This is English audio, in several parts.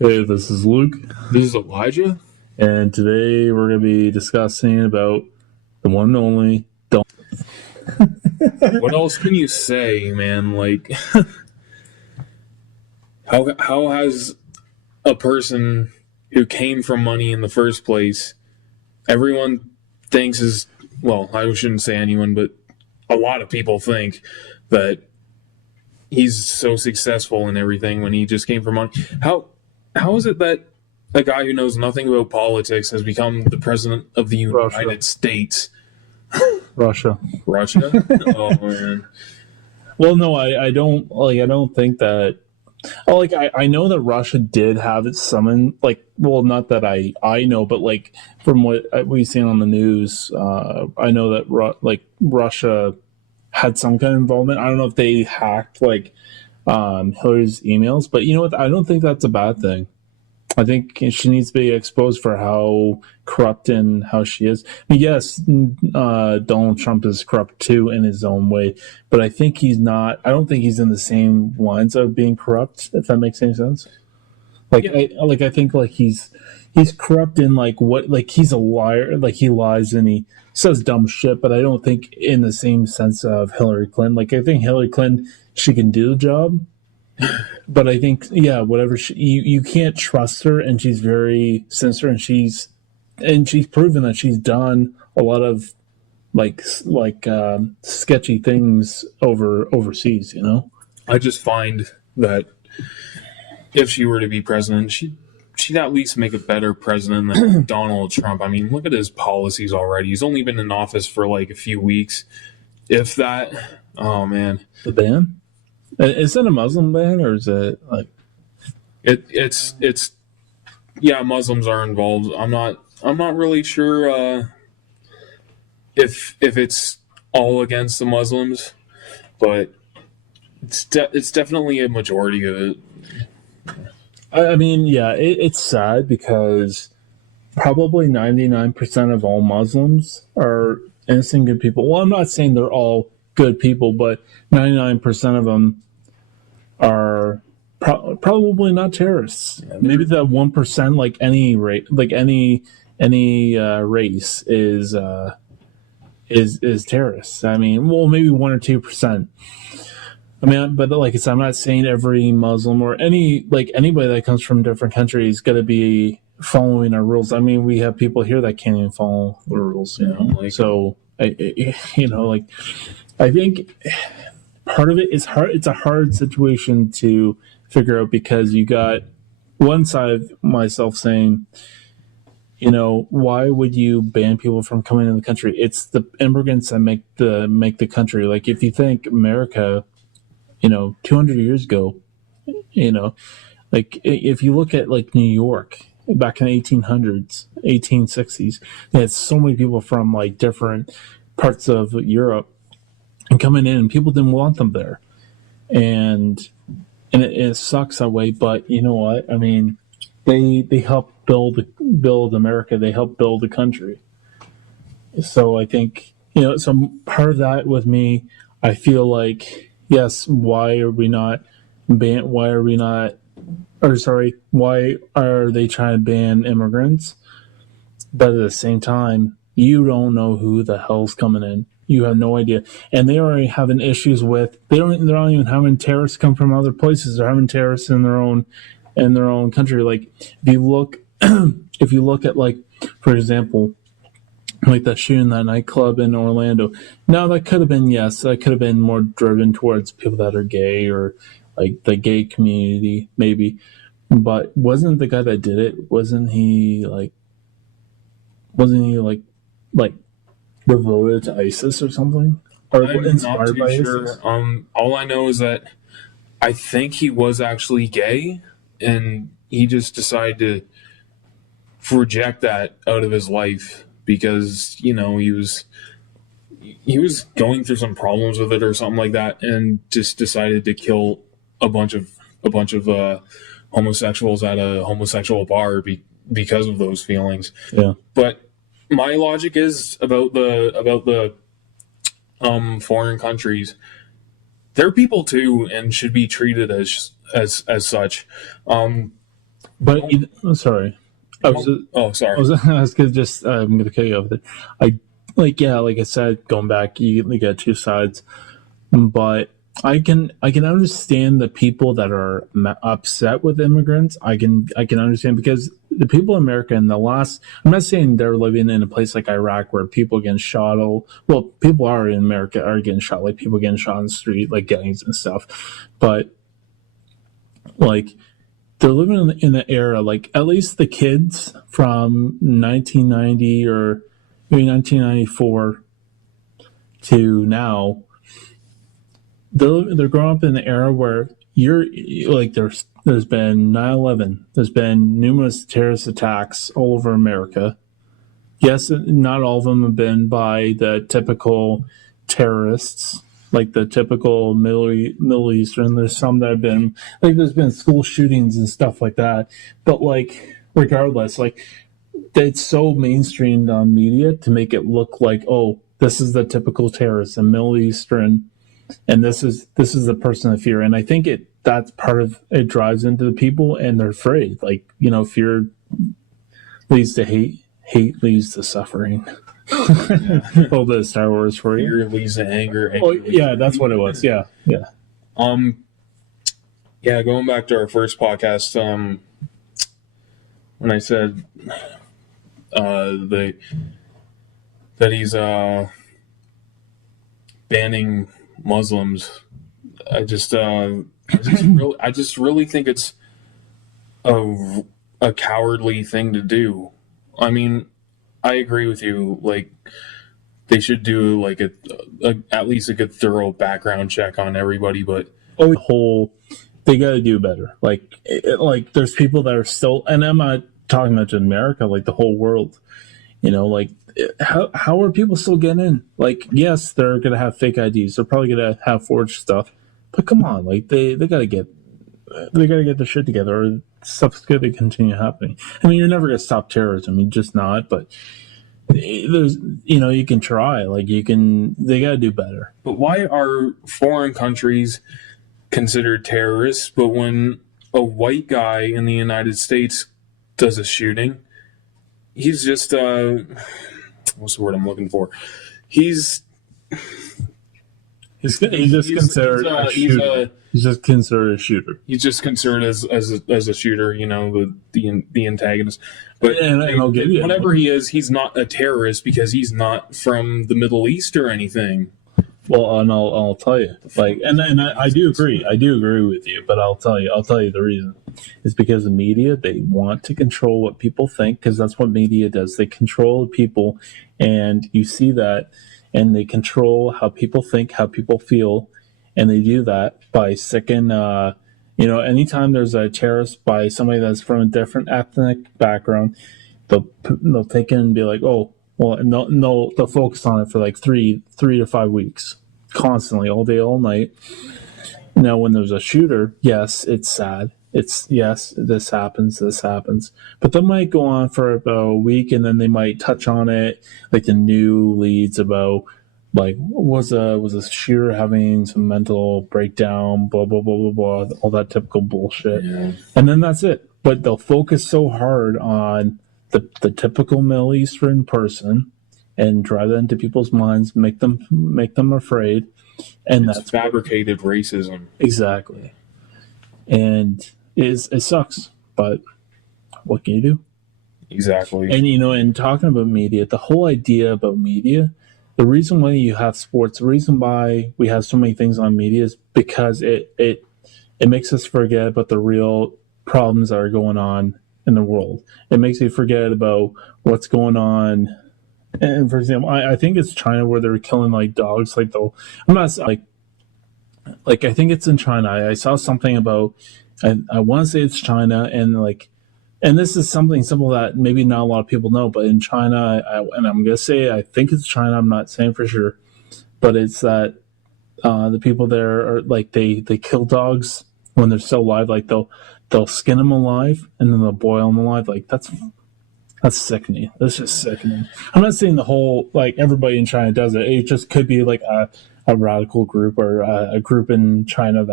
Hey, this is Luke, This is Elijah. and today we're going to be discussing about the one and only Don't. What else can you say, man? Like, how has a person who came from money in the first place, everyone thinks is, well, I shouldn't say anyone, but a lot of people think that he's so successful and everything when he just came from money. How is it that a guy who knows nothing about politics has become the president of the Russia. United States? Russia. Russia? Oh man. Well, no, I don't like. I don't think that. Oh, like I know that Russia did have it summoned. Like, well, not that I know, but like from what we've seen on the news, I know that Russia had some kind of involvement. I don't know if they hacked Hillary's emails, but you know what? I don't think that's a bad thing. I think she needs to be exposed for how corrupt and how she is. I mean, yes, Donald Trump is corrupt too in his own way, but I think he's not. I don't think he's in the same lines of being corrupt. If that makes any sense. Like, Yeah. I think like he's corrupt in like what like he's a liar. Like he lies and he says dumb shit. But I don't think in the same sense of Hillary Clinton. Like I think Hillary Clinton, she can do the job, but I think whatever you can't trust her, and she's very sinister, and she's proven that she's done a lot of sketchy things overseas. You know. I just find that if she were to be president, she'd at least make a better president than Donald Trump. I mean, look at his policies already. He's only been in office for like a few weeks, if that. Oh man, The ban is it a Muslim ban or is it like it's yeah, Muslims are involved. I'm not really sure if it's all against the Muslims, but it's definitely a majority of it. I mean it's sad because probably 99% of all Muslims are innocent good people. Well, I'm not saying they're all good people, but 99% of them are probably not terrorists. Maybe that 1%, like any rate, like any race is terrorists. I mean, well, maybe 1 or 2%. I mean, but like I said, I'm not saying every Muslim or anybody that comes from different countries got to be following our rules. I mean, we have people here that can't even follow the rules, you know. Like, So, like I think part of it is hard. It's a hard situation to figure out because you got one side of myself saying, why would you ban people from coming in the country? It's the immigrants that make the country. Like if you think America, 200 years ago, you know, like if you look at like New York back in the 1800s, 1860s, they had so many people from like different parts of Europe and coming in, and people didn't want them there, and it sucks that way. But you know what? I mean, they helped build America. They helped build the country. So I think so part of that with me, I feel like yes. Why are we not ban? Why are we not? Or sorry, why are they trying to ban immigrants? But at the same time, you don't know who the hell's coming in. You have no idea, and they already having issues with. They're not even having terrorists come from other places. They're having terrorists in their own country. Like if you look, if you look at like, for example, like that shooting that nightclub in Orlando. Now that could have been that could have been more driven towards people that are gay or like the gay community maybe. But wasn't the guy that did it? Wasn't he like devoted to ISIS or something, or I'm not inspired too by sure. ISIS? All I know is that I think he was actually gay, and he just decided to reject that out of his life because he was going through some problems with it or something like that, and just decided to kill a bunch of homosexuals at a homosexual bar because of those feelings. Yeah, But my logic is about the foreign countries. They're people too, and should be treated as such. But sorry, I was. Oh, sorry. I was gonna just. I'm gonna cut you off there. I like I said, going back, you get two sides, but I can understand the people that are upset with immigrants. I can understand because the people in America in the last. I'm not saying they're living in a place like Iraq where people getting shot. Well, people are in America are getting shot, like people getting shot on the street, like gangs and stuff. But like they're living in the era, like at least the kids from 1990 or maybe 1994 to now, they're growing up in the era where you're like there's been 9/11, there's been numerous terrorist attacks all over America. Yes, not all of them have been by the typical terrorists, like the typical Middle Eastern. There's some that have been like there's been school shootings and stuff like that. But like regardless, like it's so mainstreamed on media to make it look like, oh, this is the typical terrorist, a Middle Eastern, and this is the person of fear. And I think that's part of it drives into the people, and they're afraid. Like fear leads to hate. Hate leads to suffering. A little bit of Star Wars for you. Fear leads to anger. Oh, yeah, that's what it was. Yeah. Yeah, going back to our first podcast, when I said that he's banning Muslims, I just really think it's a cowardly thing to do. I mean, I agree with you. Like, they should do like at least a good thorough background check on everybody. But they got to do better. Like there's people that are still, and I'm not talking about just America, like the whole world. Like how are people still getting in? Like, yes, they're gonna have fake IDs. They're probably gonna have forged stuff. But come on, like they gotta get their shit together, or stuff's going to continue happening. I mean, you're never going to stop terrorism. You're just not. But there's, you can try. Like they got to do better. But why are foreign countries considered terrorists? But when a white guy in the United States does a shooting, he's just what's the word I'm looking for? He's just considered a shooter. He's just considered a shooter. He's just considered as a shooter, the antagonist. But I'll give you whatever he is, he's not a terrorist because he's not from the Middle East or anything. Well, and I'll tell you, like, and I do agree. I do agree with you, but I'll tell you the reason. It's because the media, they want to control what people think, because that's what media does. They control people, and you see that, and they control how people think, how people feel. And they do that by sicking, anytime there's a terrorist by somebody that's from a different ethnic background, they'll take it and be like, oh, well, and they'll focus on it for like 3 to 5 weeks, constantly, all day, all night. Now, when there's a shooter, yes, it's sad. Yes, this happens, but that might go on for about a week, and then they might touch on it, like the new leads about. Like, was a shooter having some mental breakdown, blah, blah, blah, blah, blah, all that typical bullshit. Yeah. And then that's it. But they'll focus so hard on the typical Middle Eastern person and drive that into people's minds, make them afraid. And that's fabricated racism. Exactly. And it sucks, but what can you do? Exactly. And, and talking about media, the whole idea about media, the reason why you have sports, the reason why we have so many things on media is because it makes us forget about the real problems that are going on in the world. It makes you forget about what's going on. And for example, I think it's China where they're killing like dogs. Like I'm not like I think it's in China. I saw something about. I want to say it's China, and this is something simple that maybe not a lot of people know, but in China, and I'm going to say I think it's China, I'm not saying for sure, but it's that the people there are like they kill dogs when they're still alive. Like they'll skin them alive and then they'll boil them alive. Like that's sickening. That's just sickening. I'm not saying the whole like everybody in China does it. It just could be like a radical group or a group in China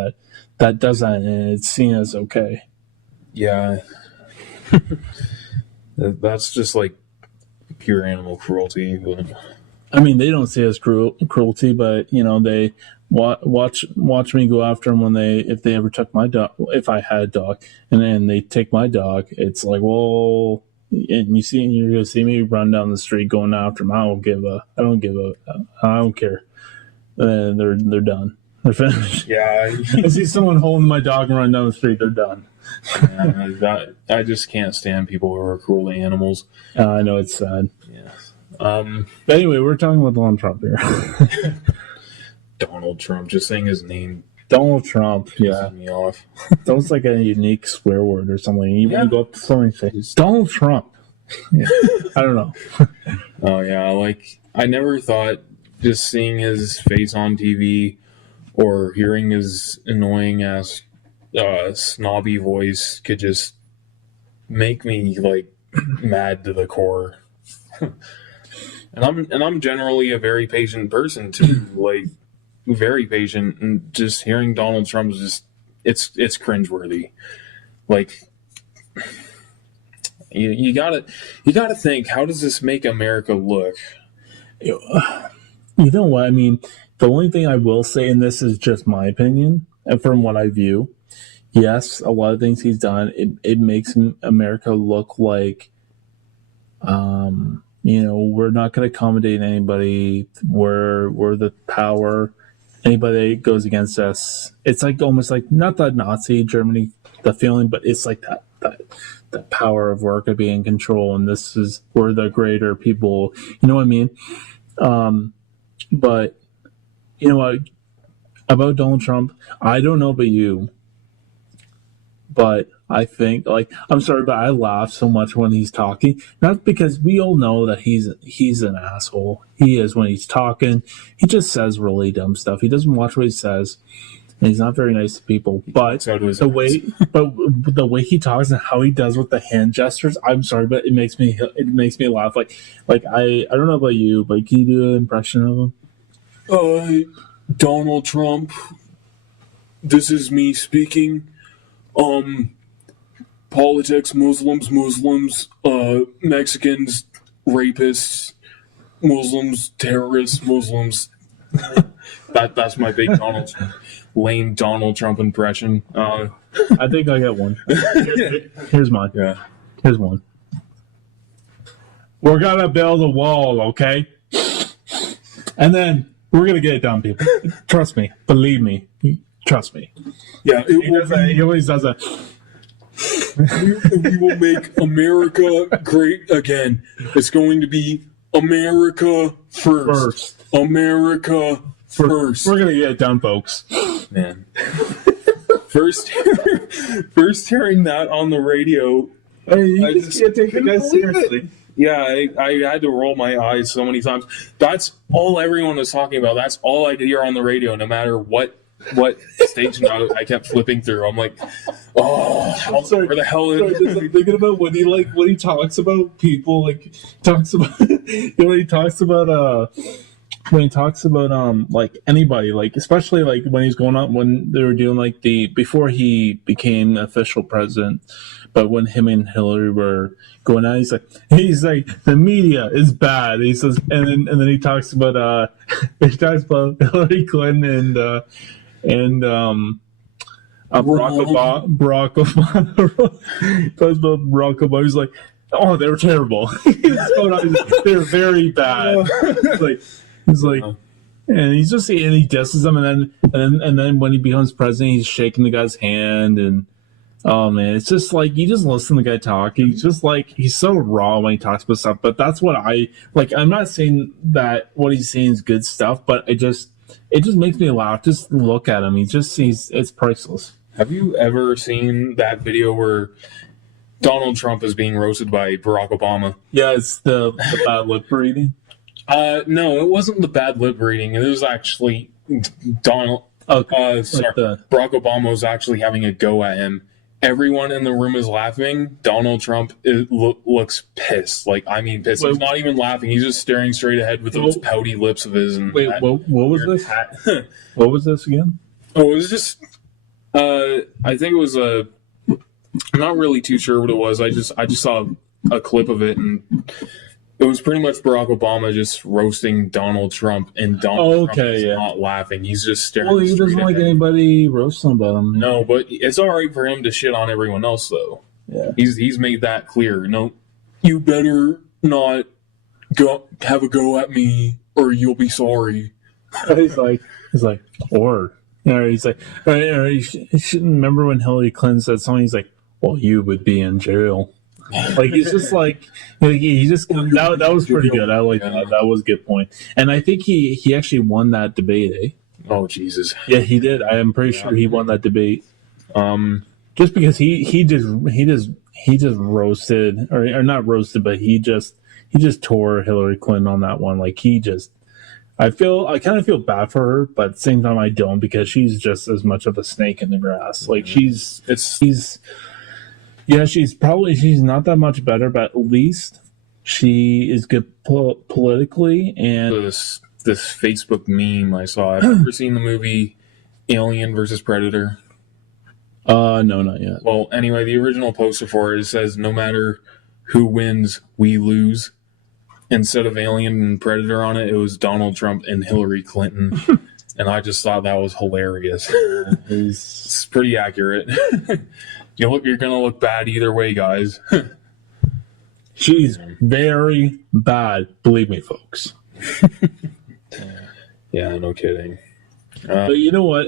that does that, and it's seen as okay. Yeah. That's just like pure animal cruelty. But I mean, they don't see it as cruelty, but you know, they watch me go after them when if they ever took my dog, if I had a dog, and then they take my dog. It's like, well, and you're gonna see me run down the street going after them. I don't care. They're done. They're finished. yeah, I see someone holding my dog and run down the street. They're done. I just can't stand people who are cruel to animals. I know it's sad. Yes. But anyway, we're talking about Donald Trump here. Donald Trump, just saying his name Donald Trump, pisses me off. Sounds like a unique swear word or something. You want to go up to someone and say, Donald Trump. Yeah. I don't know. Oh, yeah. Like, I never thought just seeing his face on TV or hearing his annoying ass snobby voice could just make me, like, mad to the core. And I'm generally a very patient person, too. Like, very patient, and just hearing Donald Trump is just it's cringeworthy. Like, you gotta think, how does this make America look? You know what? I mean, the only thing I will say, and this is just my opinion, and from what I view, yes, a lot of things he's done, it makes America look like, you know, we're not going to accommodate anybody. We're the power. Anybody that goes against us, it's like almost like not the Nazi Germany, the feeling, but it's like that power of work of being in control, and we're the greater people. You know what I mean? But you know what about Donald Trump? I don't know about you, but I think, like, I'm sorry, but I laugh so much when he's talking. Not because we all know that he's an asshole. He is when he's talking. He just says really dumb stuff. He doesn't watch what he says, and he's not very nice to people. But the way he talks and how he does with the hand gestures, I'm sorry, but it makes me laugh. Like I don't know about you, but can you do an impression of him? Donald Trump. This is me speaking. Politics, Muslims, Mexicans, rapists, Muslims, terrorists, Muslims. That's my big lame Donald Trump impression. I think I got one. Here's mine. Yeah. Here's one. We're gonna build a wall, okay? And then we're gonna get it done, people. Trust me. Believe me. Trust me. Yeah, He always does that. We will make America great again. It's going to be America first. America first. We're gonna get it done, folks. Man. First hearing that on the radio, I just can't take it guys seriously. Yeah, I had to roll my eyes so many times. That's all everyone was talking about. That's all I could hear on the radio, no matter what station I kept flipping through. I'm like, where the hell is it? I'm thinking about when he talks about people, like talks about when he talks about like anybody, like especially like when he's going on, when they were doing like before he became official president, but when him and Hillary were going out, he's like the media is bad. He says, and then he talks about Hillary Clinton and Barack Obama. Talks about Barack Obama. He's like, oh, they were terrible. They're very bad. He's like, and he disses them, and then when he becomes president, he's shaking the guy's hand, and oh man, it's just like you just listen to the guy talk. He's just like he's so raw when he talks about stuff. But that's what I like. I'm not saying that what he's saying is good stuff, but it just makes me laugh. Just look at him. It's priceless. Have you ever seen that video where Donald Trump is being roasted by Barack Obama? Yeah, it's the bad lip reading. No, it wasn't the bad lip reading. It was actually Barack Obama was actually having a go at him. Everyone in the room is laughing. Donald Trump looks pissed. Like, I mean pissed. He's not even laughing. He's just staring straight ahead with those pouty lips of his. And what was this? What was this again? Oh, it was just, I think it was I'm not really too sure what it was. I just saw a clip of it, and it was pretty much Barack Obama just roasting Donald Trump, and Donald Trump is not laughing. He's just staring. Well, he doesn't like anybody roasting about him. No, but it's all right for him to shit on everyone else, though. Yeah, he's made that clear. No, you better not have a go at me, or you'll be sorry. he's like, or he's like, or you shouldn't remember when Hillary Clinton said something. He's like, well, you would be in jail. Like he's just like he just that was pretty good. I like that. That was a good point. And I think he actually won that debate. Oh Jesus! Yeah, he did. I am pretty sure he won that debate. Just because he just roasted or not roasted, but he just tore Hillary Clinton on that one. Like I kind of feel bad for her, but at the same time I don't, because she's just as much of a snake in the grass. Like she's not that much better, but at least she is good politically. And this Facebook meme I saw. Have you ever seen the movie Alien versus Predator? No, not yet. Well, anyway, the original poster for it says, "No matter who wins, we lose." Instead of Alien and Predator on it, it was Donald Trump and Hillary Clinton. And I just thought that was hilarious. It's pretty accurate. You're gonna look bad either way, guys. She's very bad, believe me, folks. Yeah, no kidding. But you know what?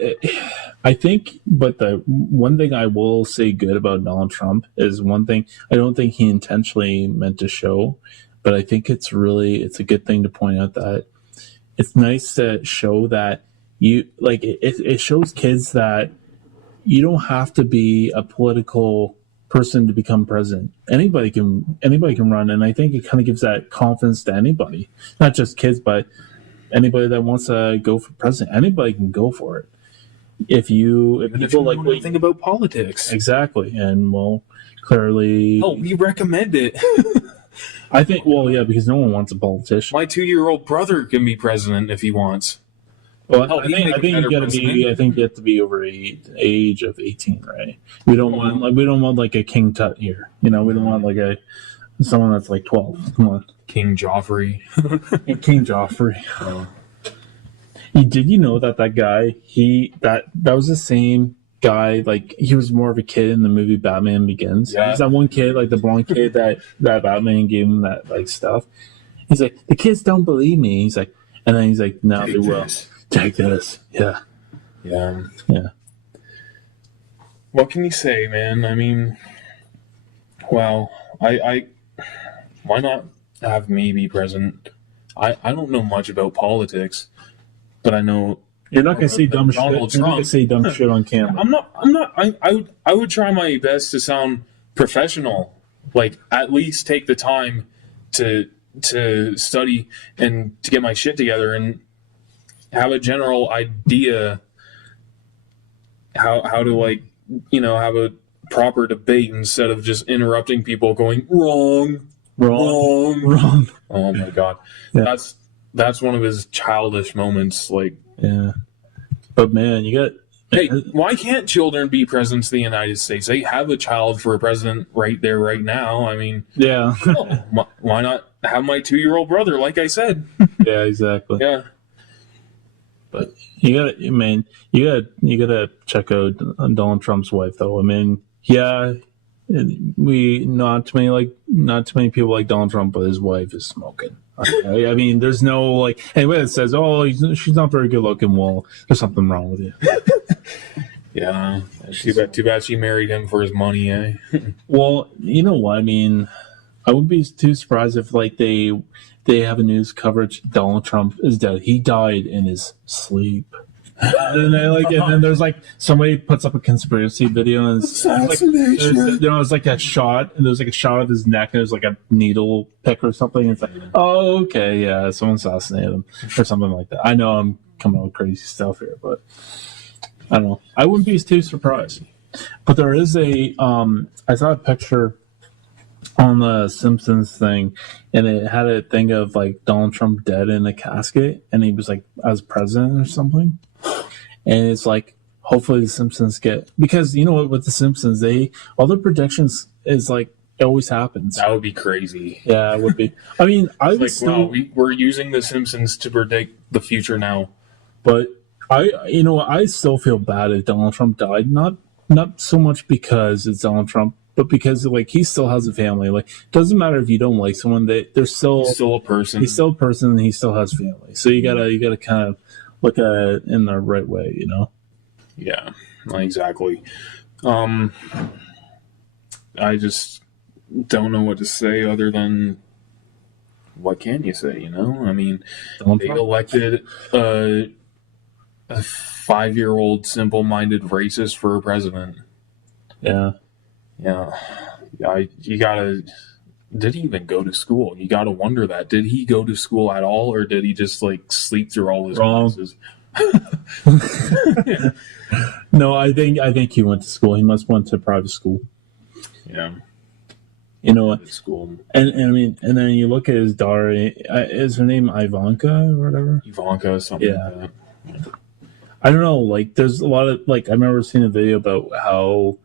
I think, but the one thing I will say good about Donald Trump is one thing I don't think he intentionally meant to show, but I think it's a good thing to point out that it's nice to show that it shows kids that you don't have to be a political person to become president. Anybody can run, and I think it kind of gives that confidence to anybody, not just kids, but anybody that wants to go for president. Anybody can go for it. If people like what you think about politics, exactly, and well, clearly, we recommend it. I think, well, yeah, because no one wants a politician. My 2-year-old brother can be president if he wants. Well, I think you have to be over age of 18, right? We don't want like a King Tut here. We don't want like someone that's like 12. Come on, King Joffrey. King Joffrey. Oh. Did you know that guy? That was the same guy. Like he was more of a kid in the movie Batman Begins. Yeah. He's that one kid, like the blonde kid that Batman gave him that like stuff. He's like, the kids don't believe me. He's like, and then he's like, no, they will. Take this. Yeah. What can you say, man? I mean, well, I why not have me be president? I don't know much about politics, but I know you're not going to say dumb shit. You're not going to say dumb shit on camera. I'm not. I would try my best to sound professional. Like at least take the time to study and to get my shit together and have a general idea how to have a proper debate instead of just interrupting people going wrong. Oh my god. Yeah. That's one of his childish moments, like, yeah. But man, hey, why can't children be presidents of the United States? They have a child for a president right there right now. I mean, yeah. Why not have my 2-year-old brother, like I said? Yeah, exactly. Yeah. But you gotta check out Donald Trump's wife, though. I mean, yeah, not too many people like Donald Trump, but his wife is smoking. Okay? I mean, there's no like anybody that says, "Oh, she's not very good looking." Well, there's something wrong with you. Yeah, too bad she married him for his money, eh? Well, you know what? I mean, I wouldn't be too surprised if like they have a news coverage. Donald Trump is dead. He died in his sleep. And then there's like somebody puts up a conspiracy video and it's like, it's like a shot, and there's like a shot of his neck and there's like a needle pick or something. It's like, oh, okay, yeah, someone assassinated him or something like that. I know I'm coming up with crazy stuff here, but I don't know. I wouldn't be too surprised. But there is I saw a picture on the Simpsons thing, and it had a thing of like Donald Trump dead in a casket, and he was like as president or something. And it's like, hopefully the Simpsons get, because you know what, with the Simpsons, all their predictions is like it always happens. That would be crazy. Yeah, it would be. I mean, I was Like, wow, we're using the Simpsons to predict the future now. but I still feel bad that Donald Trump died. Not so much because it's Donald Trump, but because like he still has a family. Like, it doesn't matter if you don't like someone; they're still a person. He's still a person, and he still has family. So you gotta kind of look at it in the right way, you know. Yeah, exactly. I just don't know what to say other than what can you say? You know, I mean, they elected a 5-year-old simple-minded racist for a president. Yeah. You gotta. Did he even go to school? You gotta wonder that. Did he go to school at all, or did he just like sleep through all his classes? No, I think he went to school. He must went to private school. Yeah. You know what? School. And I mean, and then you look at his daughter. Is her name Ivanka or whatever? Ivanka, something like that. Yeah. I don't know. Like, there's a lot of like. I remember seeing a video about how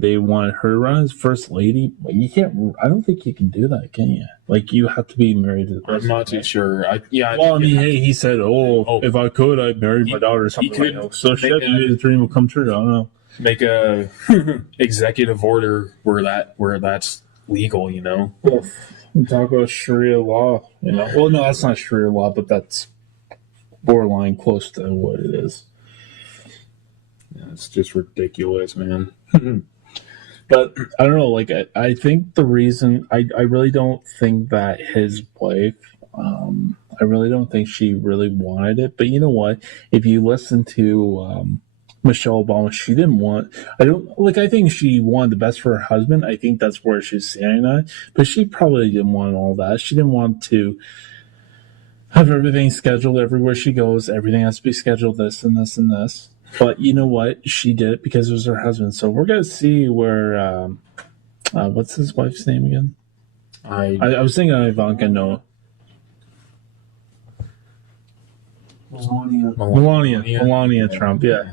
they wanted her to run as first lady. But you can't. I don't think you can do that, can you? Like, you have to be married to the person. I'm not too sure. Well, I mean, hey, he said, if I could, I'd marry my daughter or something like that. So shit, maybe the dream will come true. I don't know. Make a executive order where that's legal, you know. Talk about Sharia law, you know. Well, no, that's not Sharia law, but that's borderline close to what it is. Yeah, it's just ridiculous, man. But I don't know. Like, I think the reason I really don't think that his wife, I really don't think she really wanted it. But you know what? If you listen to Michelle Obama, she didn't want. I think she wanted the best for her husband. I think that's where she's saying that. But she probably didn't want all that. She didn't want to have everything scheduled everywhere she goes. Everything has to be scheduled this and this and this. But you know what? She did it because it was her husband. So we're gonna see where. What's his wife's name again? I was thinking Ivanka. No. Melania Trump. Yeah.